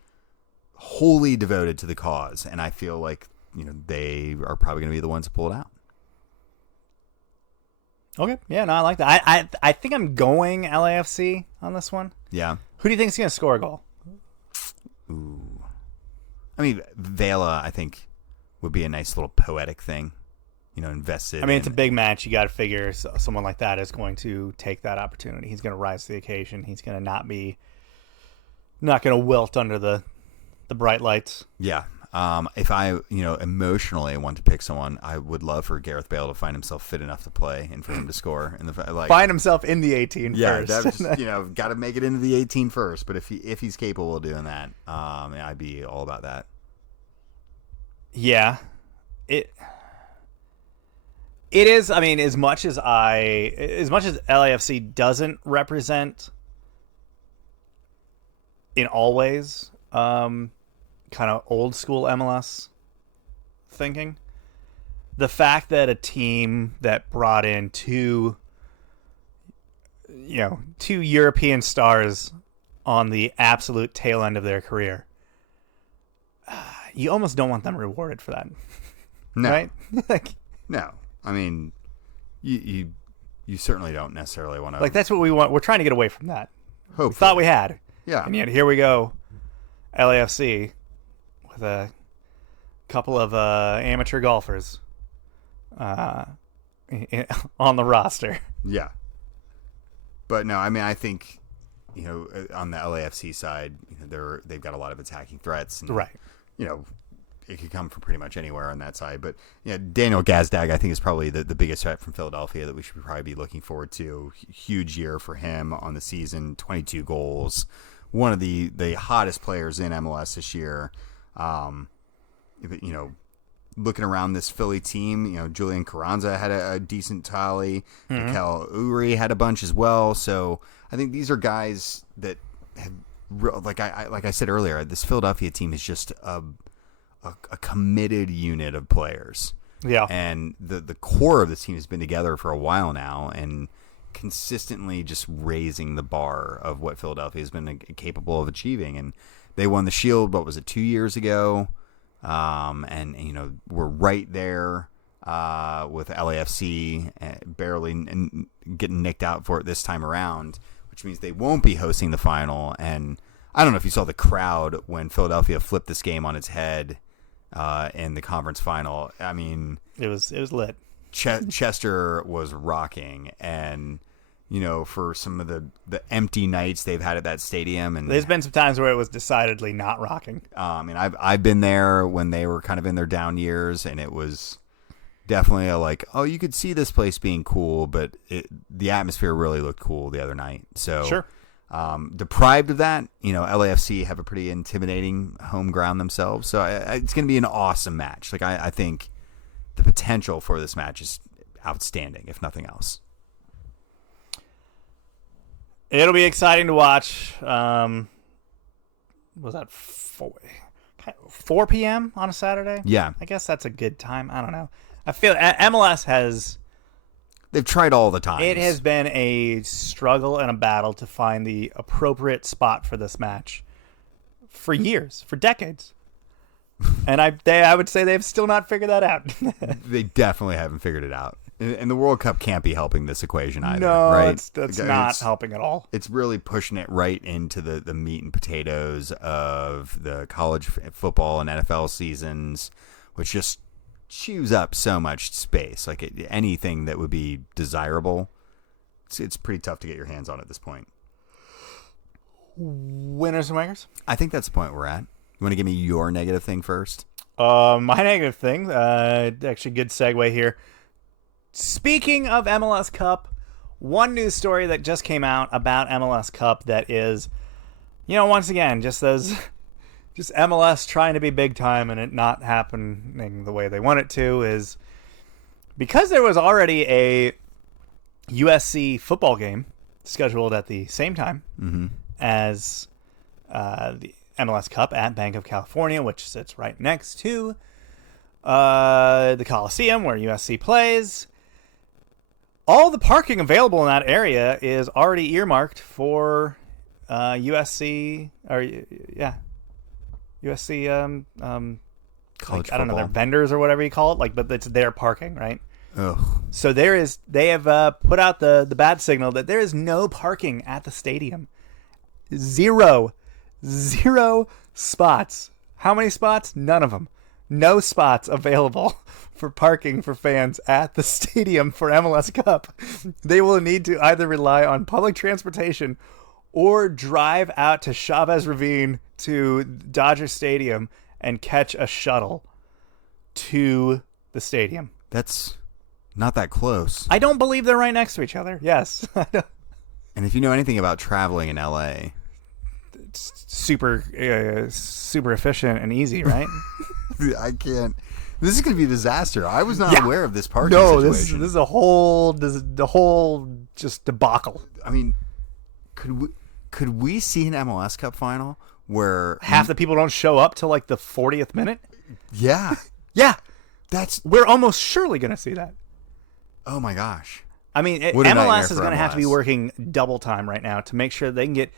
wholly devoted to the cause, and I feel like they are probably going to be the ones to pull it out. Okay, yeah, no, I like that. I think I'm going LAFC on this one. Yeah. Who do you think is going to score a goal? Ooh, I mean, Vela, I think, would be a nice little poetic thing. Invested. I mean, it's a big match. You got to figure someone like that is going to take that opportunity. He's going to rise to the occasion. He's going to not going to wilt under the bright lights. Yeah. If I, emotionally want to pick someone, I would love for Gareth Bale to find himself fit enough to play and for him to score. Find himself in the 18 first. Yeah, just, got to make it into the 18 first. But if he's capable of doing that, I'd be all about that. Yeah. It is. I mean, as much as LAFC doesn't represent in all ways, kind of old school MLS thinking, the fact that a team that brought in two European stars on the absolute tail end of their career, you almost don't want them rewarded for that. No. Right? No. I mean, you certainly don't necessarily want to. That's what we want. We're trying to get away from that. Hopefully. We thought we had. Yeah. And yet here we go, LAFC, with a couple of amateur golfers on the roster. Yeah. But no, I mean, I think, on the LAFC side, they've got a lot of attacking threats. And, right. It could come from pretty much anywhere on that side. But Daniel Gazdag, I think, is probably the biggest threat from Philadelphia that we should probably be looking forward to. Huge year for him on the season, 22 goals. One of the hottest players in MLS this year. Looking around this Philly team, Julian Carranza had a decent tally. Mikel Uri had a bunch as well. So I think these are guys that have, like I said earlier, this Philadelphia team is just a committed unit of players. Yeah. And the core of this team has been together for a while now and consistently just raising the bar of what Philadelphia has been capable of achieving. And they won the Shield, 2 years ago? And we're right there with LAFC barely getting nicked out for it this time around, which means they won't be hosting the final. And I don't know if you saw the crowd when Philadelphia flipped this game on its head in the conference final. I mean, it was lit. Chester was rocking, and for some of the empty nights they've had at that stadium, and there's been some times where it was decidedly not rocking. And I've been there when they were kind of in their down years, and it was definitely you could see this place being cool, but the atmosphere really looked cool the other night. So sure. Deprived of that, LAFC have a pretty intimidating home ground themselves. So it's going to be an awesome match. I think the potential for this match is outstanding, if nothing else. It'll be exciting to watch. Was that 4 p.m. on a Saturday? Yeah. I guess that's a good time. I don't know. I feel MLS has... They've tried all the time. It has been a struggle and a battle to find the appropriate spot for this match for years, for decades. And I would say they've still not figured that out. They definitely haven't figured it out. And the World Cup can't be helping this equation either, no, right? That's not helping at all. It's really pushing it right into the meat and potatoes of the college football and NFL seasons, which just chews up so much space. Anything that would be desirable, it's pretty tough to get your hands on at this point. Winners and makers? I think that's the point we're at. You want to give me your negative thing first? My negative thing, actually good segue here. Speaking of MLS Cup, one news story that just came out about MLS Cup that is, once again, just MLS trying to be big time and it not happening the way they want it to, is because there was already a USC football game scheduled at the same time as the MLS Cup at Bank of California, which sits right next to the Coliseum where USC plays. All the parking available in that area is already earmarked for USC, or USC. College I don't know, football. their vendors or whatever you call it. But it's their parking, right? Ugh. So they have put out the bad signal that there is no parking at the stadium. Zero spots How many spots? None of them. No spots available for parking for fans at the stadium for MLS Cup. They will need to either rely on public transportation or drive out to Chavez Ravine to Dodger Stadium and catch a shuttle to the stadium. That's not that close. I don't believe they're right next to each other. Yes. And if you know anything about traveling in LA, it's super efficient and easy, right? I can't. This is going to be a disaster. I was not aware of this parking No, situation. this is the whole just debacle. I mean, could we see an MLS Cup final where half the people don't show up till like the 40th minute? Yeah. Yeah. We're almost surely going to see that. Oh my gosh. I mean, MLS is going to have to be working double time right now to make sure they can get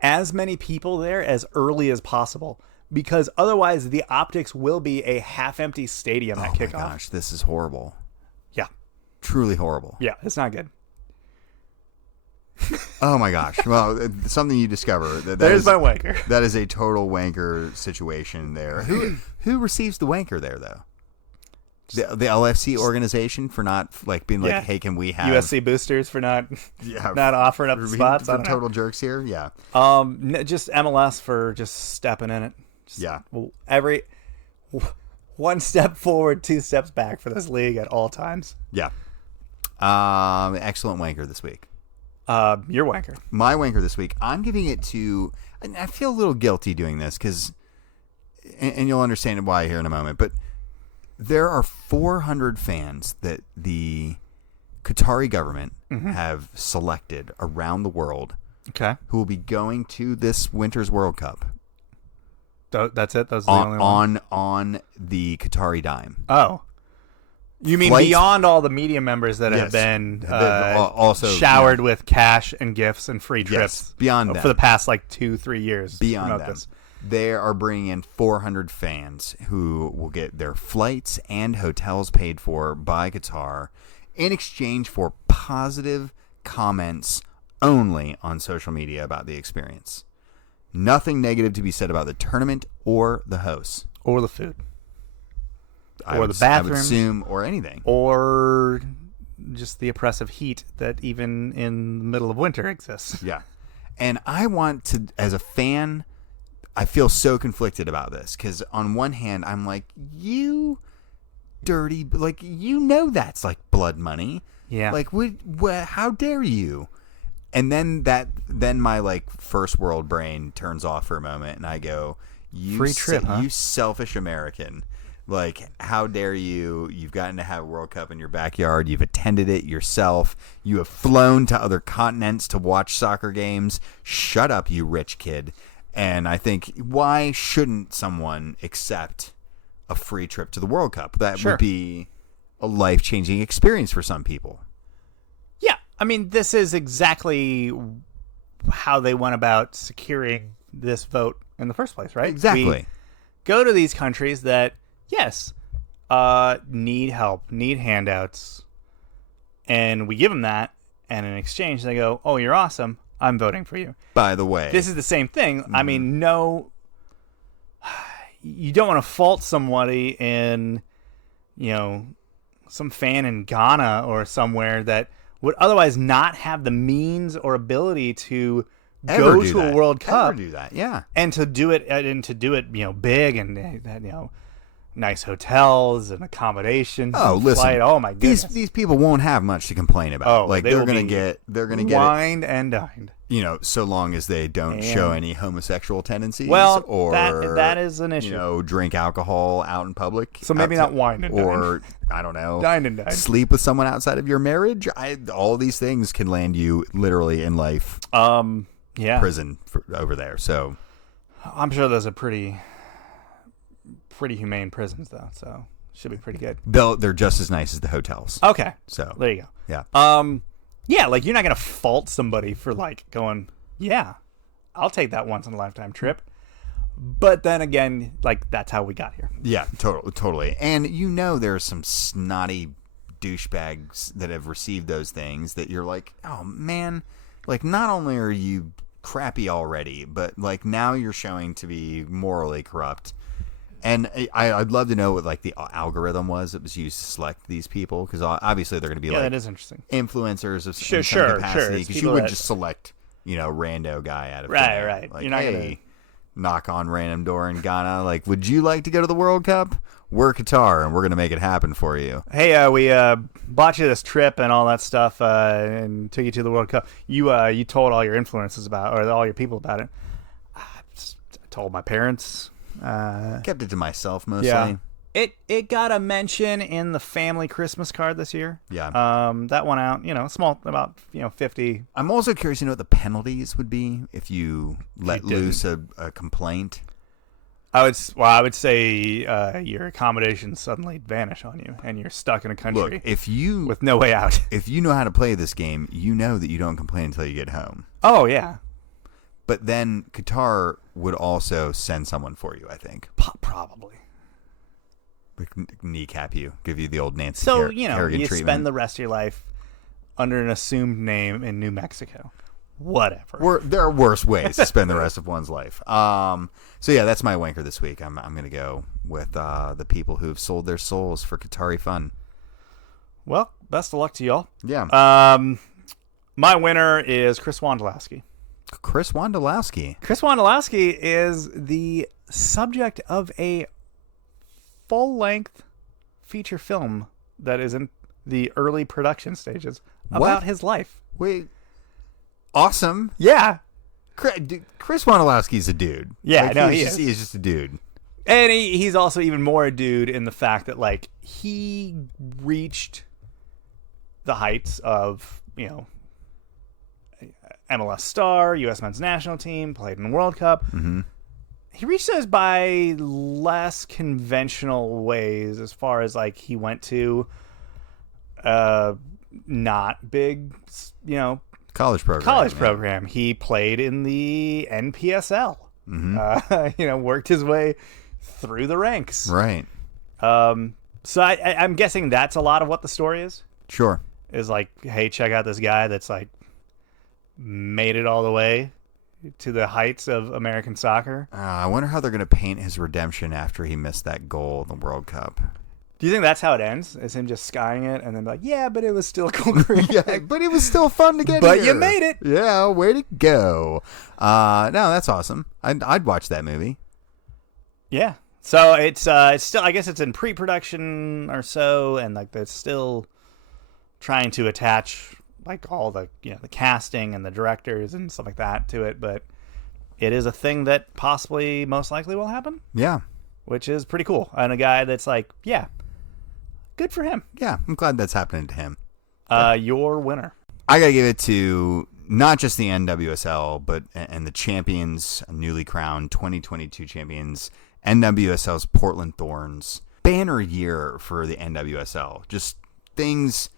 as many people there as early as possible, because otherwise the optics will be a half-empty stadium at kickoff. Oh my gosh, this is horrible. Yeah. Truly horrible. Yeah, it's not good. Oh my gosh. Well, something you discover. There's my wanker. That is a total wanker situation there. Who receives the wanker there, though? The LFC organization for not being like, hey, can we have USC boosters for not offering up spots? For total jerks here, yeah. Just MLS for just stepping in it. Every one step forward, two steps back for this league at all times. Yeah. Excellent wanker this week. Your wanker. My wanker this week. I'm giving it to. And I feel a little guilty doing this because, and you'll understand why here in a moment, but. There are 400 fans that the Qatari government have selected around the world who will be going to this winter's World Cup. That's it? Those are the only ones? On the Qatari dime. Oh. You mean beyond all the media members that have been also showered with cash and gifts and free trips beyond that. For the past 2-3 years? Beyond that. They are bringing in 400 fans who will get their flights and hotels paid for by Qatar in exchange for positive comments only on social media about the experience. Nothing negative to be said about the tournament or the hosts. Or the food. Or the bathrooms. I would assume, or anything. Or just the oppressive heat that even in the middle of winter exists. Yeah. And I want to, as a fan... I feel so conflicted about this because on one hand, I'm like, you dirty, that's like blood money. Yeah. Like, how dare you? And then my first world brain turns off for a moment and I go, free trip, huh? You selfish American. Like, how dare you? You've gotten to have a World Cup in your backyard. You've attended it yourself. You have flown to other continents to watch soccer games. Shut up, you rich kid. And I think, why shouldn't someone accept a free trip to the World Cup? That would be a life-changing experience for some people. Yeah. I mean, this is exactly how they went about securing this vote in the first place, right? Exactly. We go to these countries that, yes, need help, need handouts, and we give them that, and in exchange they go, oh, you're awesome. I'm voting for you. By the way. This is the same thing. I mean, no, you don't want to fault somebody in, some fan in Ghana or somewhere that would otherwise not have the means or ability to go to a World Cup. Ever do that, yeah. And to do it, big and, nice hotels and accommodations. Oh, listen! Flight. Oh my goodness! These people won't have much to complain about. Oh, they're gonna get wined and dined. So long as they don't show any homosexual tendencies. Well, or that is an issue. Drink alcohol out in public. So maybe not wine and or I don't know, dine and dine. Sleep with someone outside of your marriage. All these things can land you literally in life. Prison over there. So I'm sure those are pretty humane prisons, though, so should be pretty good. They're just as nice as the hotels. Okay, so there you go. Yeah. Yeah, you're not gonna fault somebody for going, yeah, I'll take that once in a lifetime trip. But then again, that's how we got here. Yeah, totally. And there's some snotty douchebags that have received those things that you're like, oh man, not only are you crappy already, but now you're showing to be morally corrupt. And I'd love to know what like the algorithm was that was used to select these people, because obviously they're going to be like that is interesting. Influencers of Sure, some capacity, because because you wouldn't just select rando guy out of thin air. Right. Like, You're not hey, knock on random door in Ghana. Like, would you like to go to the World Cup? We're Qatar, and we're going to make it happen for you. Hey, we bought you this trip and all that stuff, and took you to the World Cup. You told all your influences about, or all your people about it. I told my parents. Kept it to myself mostly. Yeah. It got a mention in the family Christmas card this year. Yeah. That went out, small, about 50. I'm also curious to know what the penalties would be if you let loose a complaint. I would say your accommodations suddenly vanish on you, and you're stuck in a country with no way out. If you know how to play this game, you know that you don't complain until you get home. Oh yeah. But then Qatar would also send someone for you, I think. Probably. Kneecap you, give you the old Nancy Kerrigan treatment. Spend the rest of your life under an assumed name in New Mexico. Whatever. There are worse ways to spend the rest of one's life. So yeah, that's my wanker this week. I'm going to go with the people who've sold their souls for Qatari fun. Well, best of luck to y'all. Yeah. My winner is Chris Wondolowski. Chris Wondolowski. Chris Wondolowski is the subject of a full-length feature film that is in the early production stages about his life. Wait. Awesome. Yeah. Chris Wondolowski's a dude. Yeah, he is. He's just a dude. And he's also even more a dude in the fact that, like, he reached the heights of, MLS star, U.S. men's national team, played in the World Cup. Mm-hmm. He reached those by less conventional ways, as far as, like, he went to not big, college program. He played in the NPSL. Mm-hmm. Worked his way through the ranks. Right. So I'm guessing that's a lot of what the story is. Sure. Is like, hey, check out this guy that's like made it all the way to the heights of American soccer. I wonder how they're going to paint his redemption after he missed that goal in the World Cup. Do you think that's how it ends? Is him just skying it and then be like, yeah, but it was still a cool career. Yeah, but it was still fun to get But here. you made it. Yeah, way to go. No, that's awesome. I'd watch that movie. Yeah. So it's still, I guess it's in pre-production or so, and like they're still trying to attach like all the the casting and the directors and stuff like that to it, but it is a thing that possibly most likely will happen. Yeah. Which is pretty cool. And a guy that's like, yeah, good for him. Yeah, I'm glad that's happening to him. Your winner. I got to give it to not just the NWSL, but and the champions, newly crowned 2022 champions, NWSL's Portland Thorns. Banner year for the NWSL. Just things,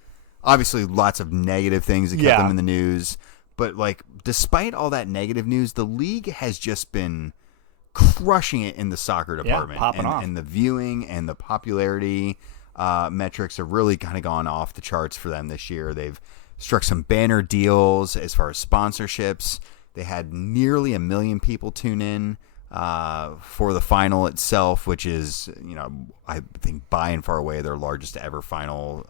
obviously lots of negative things that kept them in the news. But like, despite all that negative news, the league has just been crushing it in the soccer department. Popping off. And the viewing and the popularity metrics have really kind of gone off the charts for them this year. They've struck some banner deals as far as sponsorships. They had nearly 1 million people tune in for the final itself, which is, I think by and far away their largest ever final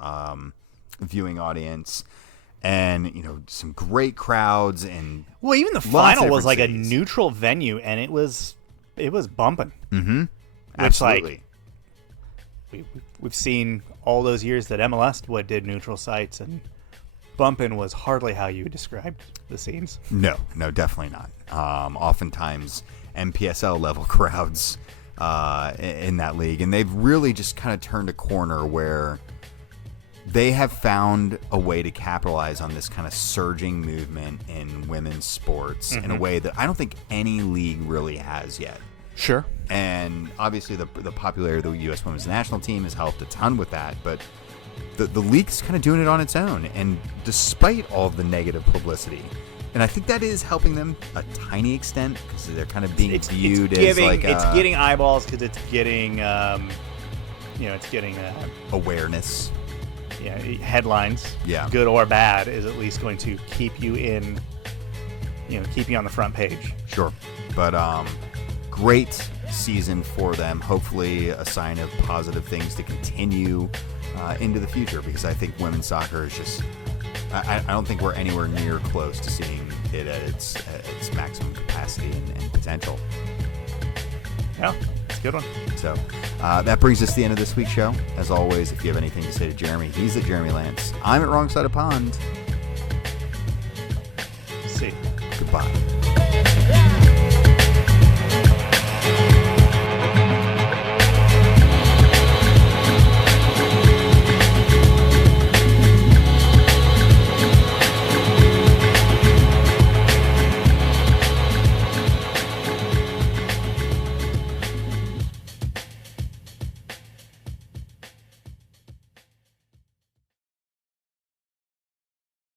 viewing audience. And, some great crowds. And well, even the final was like a neutral venue, and it was bumping. Mm-hmm. Which, Absolutely. Like, we've seen all those years that MLS did neutral sites, and bumping was hardly how you described the scenes. No, definitely not. Oftentimes NPSL level crowds in that league, and they've really just kind of turned a corner where they have found a way to capitalize on this kind of surging movement in women's sports in a way that I don't think any league really has yet. Sure. And obviously the popularity of the U.S. women's national team has helped a ton with that, but the league's kind of doing it on its own, and despite all of the negative publicity. And I think that is helping them a tiny extent, because they're kind of being viewed as like it's getting eyeballs, because it's getting awareness. Yeah, headlines, good or bad, is at least going to keep you in, keep you on the front page. Sure. But great season for them. Hopefully a sign of positive things to continue into the future, because I think women's soccer is just, I don't think we're anywhere near close to seeing it at its maximum capacity and potential. Yeah, it's a good one. So that brings us to the end of this week's show. As always, if you have anything to say to Jeremy, he's at Jeremy Lance. I'm at Wrong Side of Pond. See. Goodbye.